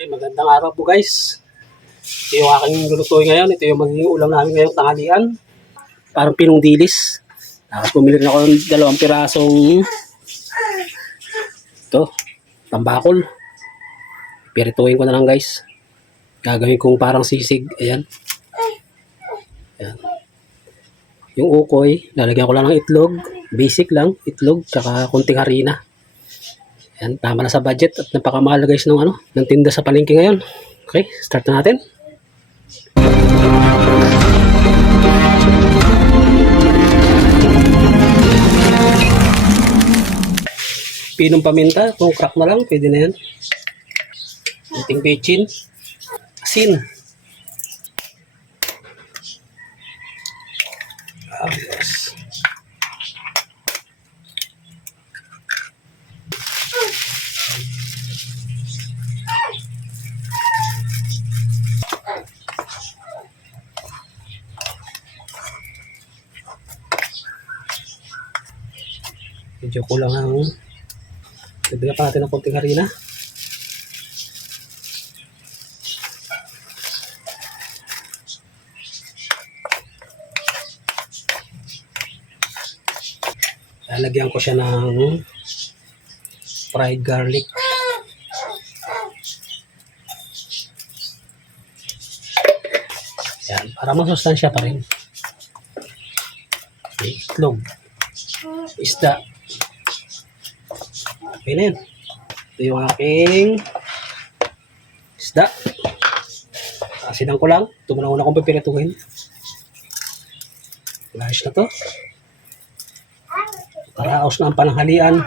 Okay, magandang araw po guys. Ito yung aking lulutuin ngayon. Ito yung magiging ulam namin ngayong tanghalian. Parang pinong dilis. Tapos bumili rin ako ng 2 pirasong ito, tambakol. Pirituin ko na lang guys. Gagawin kong parang sisig. Ayan. Ayan. Yung ukoy, lalagyan ko lang ng itlog. Basic lang, itlog, tsaka kunting harina. Ayan, tama na sa budget at napakamahal guys ng tinda sa palengke ngayon. Okay, start na natin. Pinong paminta, kung crack na lang, pwede na yan. Kunting bechin, asin. Yes. Medyo kulang ang bigyan pa natin ng konting harina. Lalagyan ko siya ng fried garlic. Yan, para masustansya pa rin. Okay, itlog. Isda. Okay na yan. Ito yung aking isda. Asinan ko lang. Ito muna kong pipirituhin. Ayos na to. Karaos na ang pananghalian.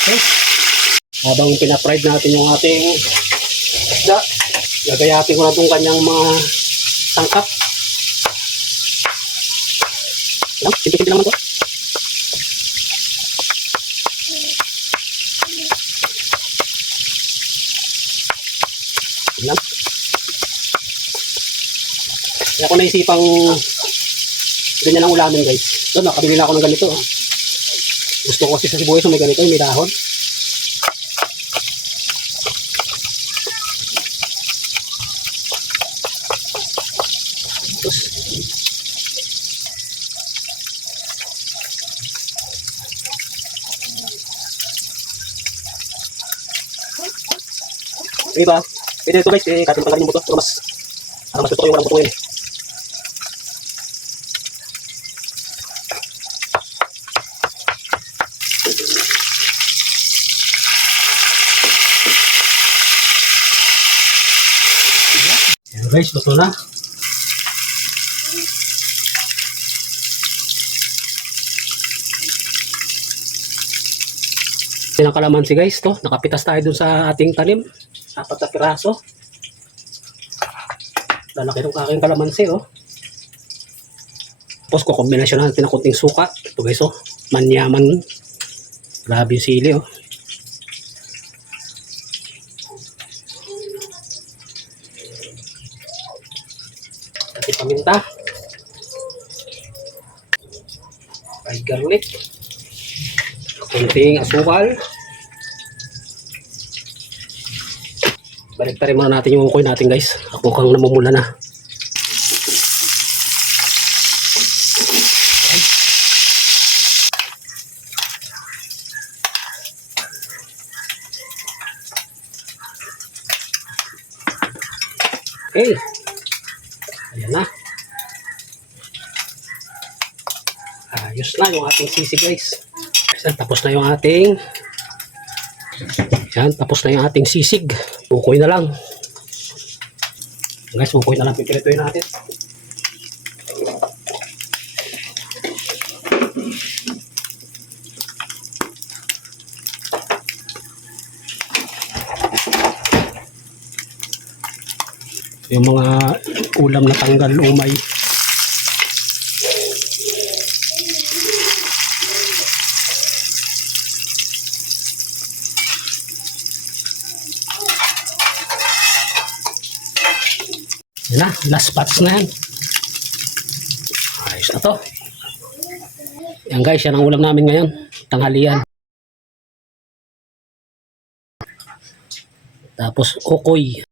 Okay. Habang pinapride natin yung ating isda, lagayatin ko na itong kanyang mga sangkap. Simple-simple naman to. Yan. Kaya ako naisipang ganyan ang ulamin guys. So, nakabili na ako ng ganito. Gusto ko kasi sa sibuyas may ganito, may dahon. Tapos, diba? Pwede ito guys, katin pa rin yung buto. Pero mas gusto ko yung walang buto yun. Ayan guys, luto na. Yan ang kalamansi guys, to. Nakapitas tayo dun sa ating tanim. 4 na piraso. Lalaki ng aking kalamansi, oh. Tapos kukombinasyon natin ng kunting suka. Ito guys, oh. Manyaman. Grabe yung sili, oh. At paminta. Fried garlic. Kunting asukal. Balik pa rin muna natin yung ukoy natin guys. Ako kang namumula na. Okay. Ayan na. Ayos na yung ating sisig guys. Tapos na yung ating sisig. Ukoy na lang. Guys, ukoy na lang pipirituin natin. Yung mga ulam na tanggal umay. Yan na, last batch na yan. Ayos na to. Yan guys, yan ang ulam namin ngayon. Tanghalian. Tapos ukoy.